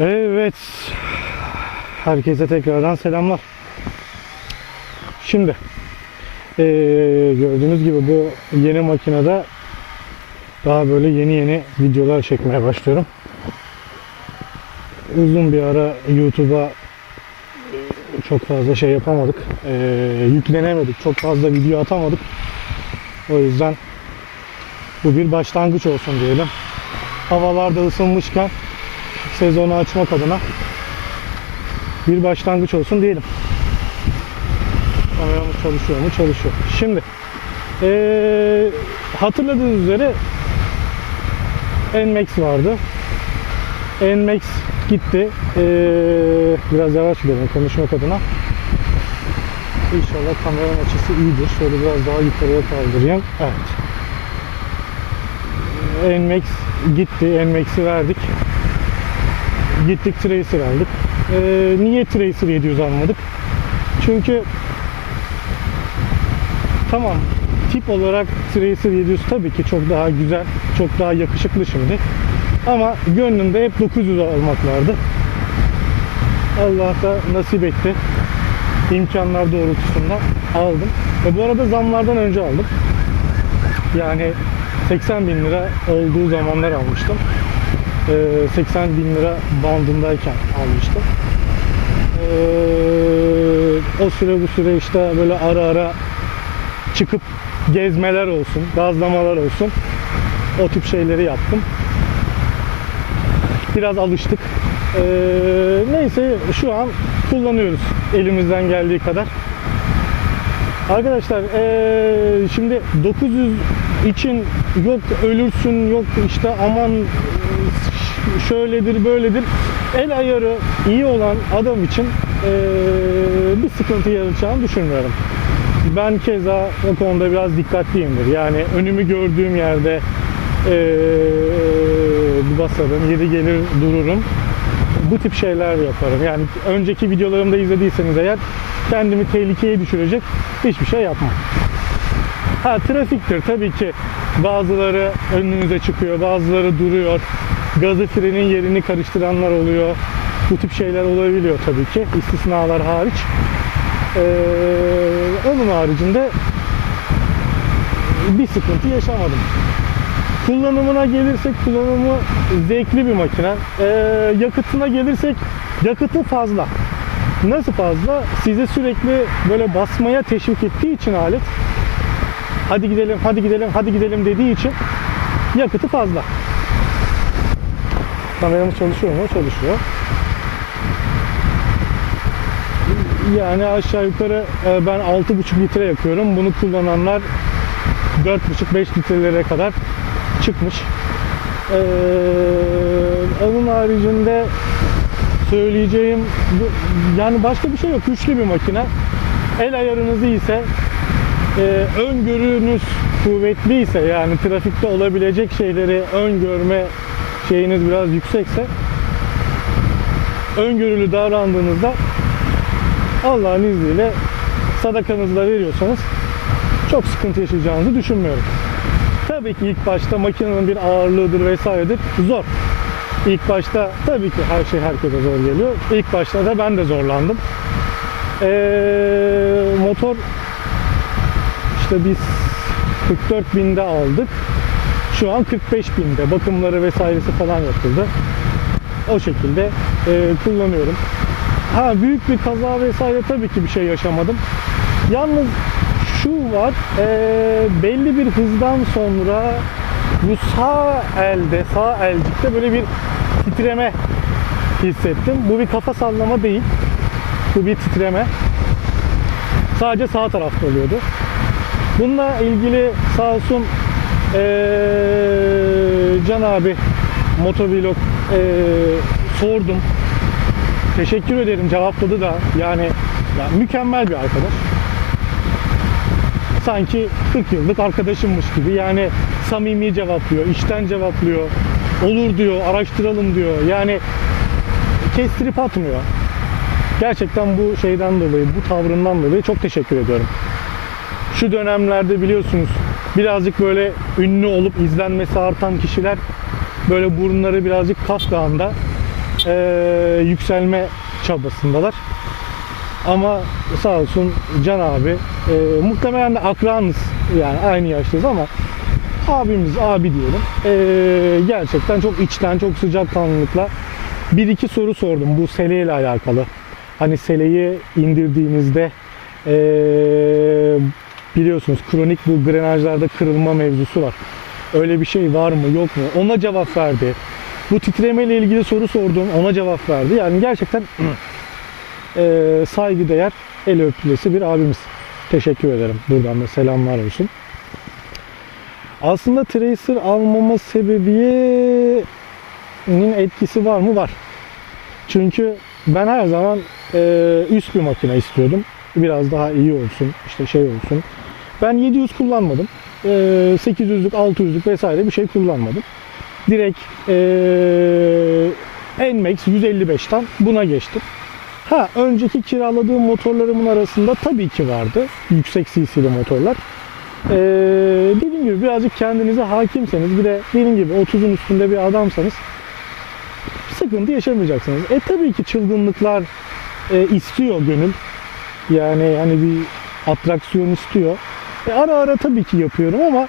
Evet. Herkese tekrardan selamlar. Şimdi eee, gördüğünüz gibi bu yeni makinede daha böyle yeni yeni videolar çekmeye başlıyorum. Uzun bir ara YouTube'a eee, çok fazla şey yapamadık. Eee, yüklenemedik. Çok fazla video atamadık. O yüzden bu bir başlangıç olsun diyelim. Havalarda ısınmışken sezonu açmak adına bir başlangıç olsun diyelim. Kameramız çalışıyor mu? Çalışıyor. Şimdi eee, hatırladığınız üzere NMAX vardı. NMAX gitti. Eee, biraz yavaş gidelim konuşmak adına. İnşallah kameranın açısı iyidir. Şöyle biraz daha yukarıya kaldırayım. Evet. NMAX gitti. NMAX'i verdik. Gittik Tracer aldık. Ee, niye Tracer 700 almadık? Çünkü tamam tip olarak Tracer 700 tabii ki çok daha güzel, çok daha yakışıklı şimdi. Ama gönlümde hep 900 almak vardı. Allah da nasip etti. İmkanlar doğrultusunda aldım. Ve bu arada zamlardan önce aldım. Yani 80 bin lira olduğu zamanlar almıştım. Ee, 80 bin lira bandındayken almıştım. Ee, o süre bu süre işte böyle ara ara çıkıp gezmeler olsun, gazlamalar olsun. O tip şeyleri yaptım. Biraz alıştık. Ee, neyse şu an kullanıyoruz elimizden geldiği kadar. Arkadaşlar eee, şimdi 900 için yok ölürsün yok işte aman şöyledir böyledir el ayarı iyi olan adam için eee, bir sıkıntı yaratacağını düşünmüyorum. Ben keza o konuda biraz dikkatliyimdir. Yani önümü gördüğüm yerde bir basarım, yeri gelir dururum bu tip şeyler yaparım. Yani önceki videolarımda izlediyseniz eğer kendimi tehlikeye düşürecek hiçbir şey yapmam. Ha trafiktir tabii ki bazıları önünüze çıkıyor, bazıları duruyor. Gazı frenin yerini karıştıranlar oluyor. Bu tip şeyler olabiliyor tabii ki. istisnalar hariç. Ee, onun haricinde bir sıkıntı yaşamadım. Kullanımına gelirsek kullanımı zevkli bir makine. Ee, yakıtına gelirsek yakıtı fazla. Nasıl fazla? Sizi sürekli böyle basmaya teşvik ettiği için alet hadi gidelim, hadi gidelim, hadi gidelim dediği için yakıtı fazla. Kameramız çalışıyor mu? Çalışıyor. Yani aşağı yukarı e, ben 6,5 litre yakıyorum. Bunu kullananlar 4,5-5 litrelere kadar çıkmış. Ee, onun haricinde söyleyeceğim yani başka bir şey yok. Güçlü bir makine. El ayarınız iyiyse e, öngörünüz kuvvetli ise yani trafikte olabilecek şeyleri öngörme şeyiniz biraz yüksekse öngörülü davrandığınızda Allah'ın izniyle sadakanızı da veriyorsanız çok sıkıntı yaşayacağınızı düşünmüyorum. Tabii ki ilk başta makinenin bir ağırlığıdır vesairedir. Zor. İlk başta tabii ki her şey herkese zor geliyor. İlk başta da ben de zorlandım. Ee, motor işte biz 44 binde aldık. Şu an 45 binde. Bakımları vesairesi falan yapıldı. O şekilde e, kullanıyorum. Ha büyük bir kaza vesaire tabii ki bir şey yaşamadım. Yalnız şu var, e, belli bir hızdan sonra bu sağ elde, sağ elcikte böyle bir titreme hissettim. Bu bir kafa sallama değil. Bu bir titreme. Sadece sağ tarafta oluyordu. Bununla ilgili sağ olsun e, Can abi motovlog e, sordum. Teşekkür ederim cevapladı da yani ya mükemmel bir arkadaş sanki 40 yıllık arkadaşımmış gibi yani samimi cevaplıyor, içten cevaplıyor, olur diyor, araştıralım diyor. Yani kestirip atmıyor. Gerçekten bu şeyden dolayı, bu tavrından dolayı çok teşekkür ediyorum. Şu dönemlerde biliyorsunuz birazcık böyle ünlü olup izlenmesi artan kişiler böyle burunları birazcık kas dağında eee, yükselme çabasındalar. Ama sağ olsun Can abi eee, muhtemelen de akranız yani aynı yaştayız ama abimiz abi diyelim. Eee, gerçekten çok içten çok sıcak kanlılıkla bir iki soru sordum bu sele ile alakalı. Hani seleyi indirdiğinizde eee, biliyorsunuz kronik bu grenajlarda kırılma mevzusu var. Öyle bir şey var mı yok mu? Ona cevap verdi. Bu titreme ile ilgili soru sordum. Ona cevap verdi. Yani gerçekten eee saygıdeğer el öpülesi bir abimiz. Teşekkür ederim. Buradan da selamlar olsun. Aslında Tracer almama sebebinin etkisi var mı? Var. Çünkü ben her zaman eee, üst bir makine istiyordum. Biraz daha iyi olsun, işte şey olsun. Ben 700 kullanmadım. Eee 800'lük, 600'lük vesaire bir şey kullanmadım. Direkt eee NMAX 155'ten buna geçtim. Ha önceki kiraladığım motorlarımın arasında tabii ki vardı yüksek cc'li motorlar. Ee, dediğim gibi birazcık kendinize hakimseniz bir de dediğim gibi 30'un üstünde bir adamsanız sıkıntı yaşamayacaksınız. E tabii ki çılgınlıklar e, istiyor gönül. Yani hani bir atraksiyon istiyor. E, ara ara tabii ki yapıyorum ama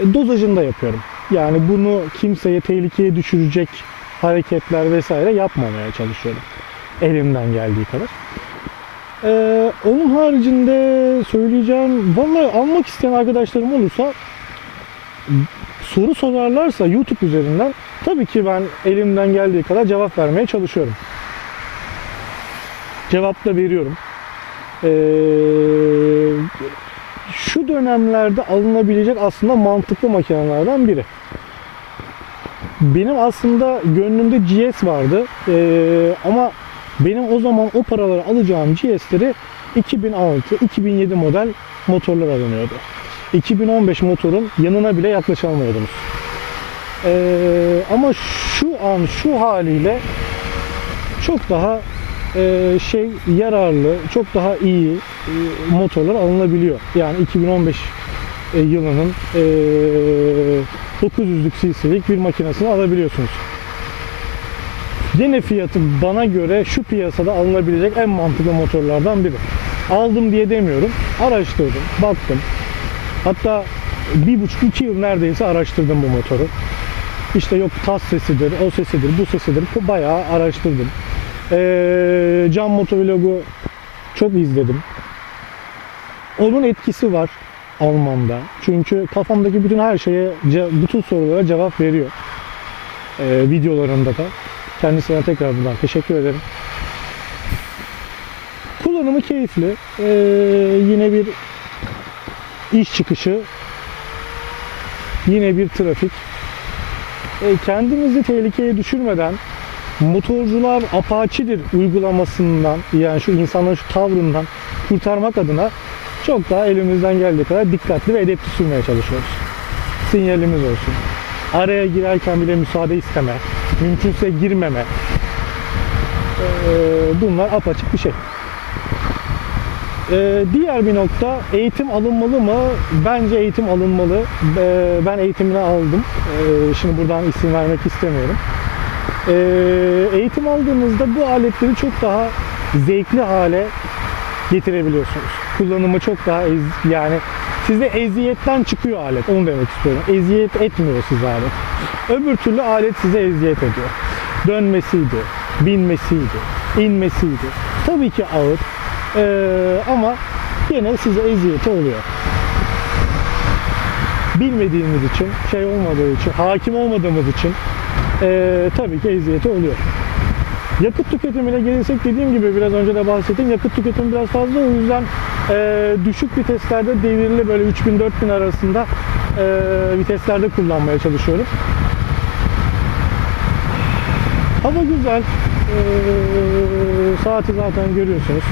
e, dozajında yapıyorum. Yani bunu kimseye tehlikeye düşürecek hareketler vesaire yapmamaya çalışıyorum. Elimden geldiği kadar. Ee, onun haricinde söyleyeceğim, vallahi almak isteyen arkadaşlarım olursa soru sorarlarsa YouTube üzerinden tabii ki ben elimden geldiği kadar cevap vermeye çalışıyorum. Cevap da veriyorum. Ee, şu dönemlerde alınabilecek aslında mantıklı makinelerden biri. Benim aslında gönlümde GS vardı Ee, ama benim o zaman o paraları alacağım GS'leri 2006-2007 model motorlar alınıyordu. 2015 motorun yanına bile yaklaşamıyordunuz. Ee, ama şu an şu haliyle çok daha e, şey yararlı, çok daha iyi e, motorlar alınabiliyor. Yani 2015 e, yılının e, 900'lük cc'lik bir makinesini alabiliyorsunuz. Yine fiyatı bana göre şu piyasada alınabilecek en mantıklı motorlardan biri. Aldım diye demiyorum. Araştırdım, baktım. Hatta bir buçuk iki yıl neredeyse araştırdım bu motoru. İşte yok tas sesidir, o sesidir, bu sesidir. Bayağı araştırdım. Ee, Can Motovlog'u çok izledim. Onun etkisi var almamda. Çünkü kafamdaki bütün her şeye, bütün sorulara cevap veriyor. Ee, videolarında da. Kendisine tekrar buradan teşekkür ederim. Kullanımı keyifli. Ee, yine bir iş çıkışı. Yine bir trafik. Ee, kendinizi tehlikeye düşürmeden motorcular apaçidir uygulamasından yani şu insanların şu tavrından kurtarmak adına çok daha elimizden geldiği kadar dikkatli ve edepli sürmeye çalışıyoruz. Sinyalimiz olsun. Araya girerken bile müsaade isteme. Mümkünse girmeme. Ee, bunlar apaçık bir şey. Ee, diğer bir nokta eğitim alınmalı mı? Bence eğitim alınmalı. Ee, ben eğitimini aldım. Ee, şimdi buradan isim vermek istemiyorum. Ee, eğitim aldığınızda bu aletleri çok daha zevkli hale getirebiliyorsunuz. Kullanımı çok daha ez- yani size eziyetten çıkıyor alet. Onu demek istiyorum. Eziyet etmiyor size alet. Öbür türlü alet size eziyet ediyor. Dönmesiydi, binmesiydi, inmesiydi. Tabii ki ağır. Ee, ama yine size eziyeti oluyor. Bilmediğimiz için, şey olmadığı için, hakim olmadığımız için ee, tabii ki eziyeti oluyor. Yakıt tüketimine gelirsek dediğim gibi biraz önce de bahsettim. Yakıt tüketimi biraz fazla. O yüzden e, düşük viteslerde devirli böyle 3000-4000 arasında e, viteslerde kullanmaya çalışıyorum. Hava güzel. E, saati zaten görüyorsunuz.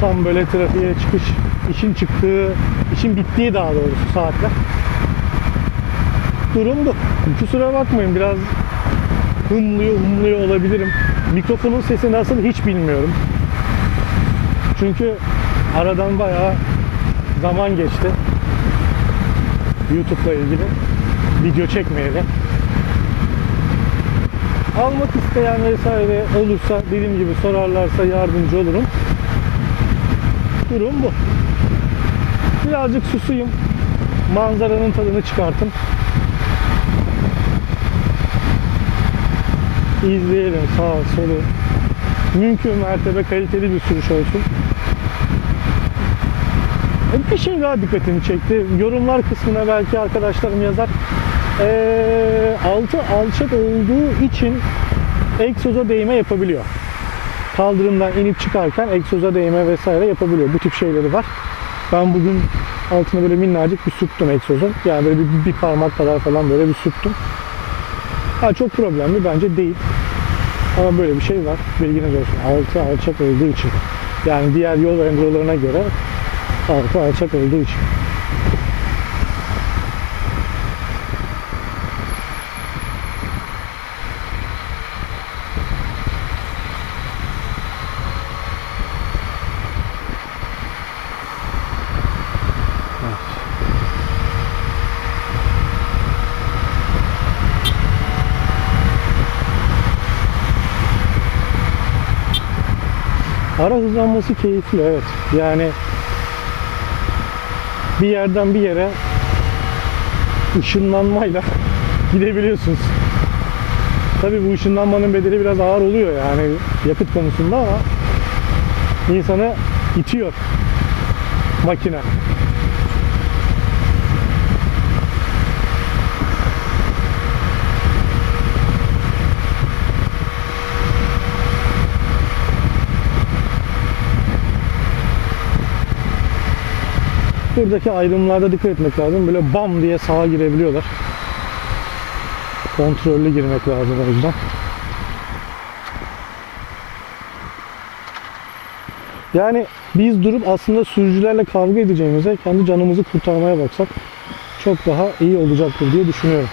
Tam böyle trafiğe çıkış, işin çıktığı, işin bittiği daha doğrusu saatler. Durum bu. Kusura bakmayın biraz hımlıyor hımlıyor olabilirim. Mikrofonun sesi nasıl hiç bilmiyorum. Çünkü aradan bayağı zaman geçti. YouTube'la ilgili video çekmeyeli. almak isteyen vesaire olursa dediğim gibi sorarlarsa yardımcı olurum. Durum bu. Birazcık susuyum. Manzaranın tadını çıkartın. İzleyelim sağ solu. Mümkün mertebe kaliteli bir sürüş olsun. E, Bir şey daha dikkatimi çekti. Yorumlar kısmına belki arkadaşlarım yazar. Ee, altı alçak olduğu için egzoza değme yapabiliyor. Kaldırımdan inip çıkarken egzoza değme vesaire yapabiliyor. Bu tip şeyleri var. Ben bugün altına böyle minnacık bir sürttüm egzozun. Yani böyle bir, bir parmak kadar falan böyle bir sürttüm. Ha çok problemli bence değil. Ama böyle bir şey var. Bilginiz olsun. Altı alçak olduğu için. Yani diğer yol engrolarına göre altı alçak olduğu için. Ara hızlanması keyifli evet. Yani bir yerden bir yere ışınlanmayla gidebiliyorsunuz. Tabii bu ışınlanmanın bedeli biraz ağır oluyor yani yakıt konusunda ama insanı itiyor makine. Buradaki ayrımlarda dikkat etmek lazım. Böyle bam diye sağa girebiliyorlar. Kontrollü girmek lazım o yüzden. Yani biz durup aslında sürücülerle kavga edeceğimize kendi canımızı kurtarmaya baksak çok daha iyi olacaktır diye düşünüyorum.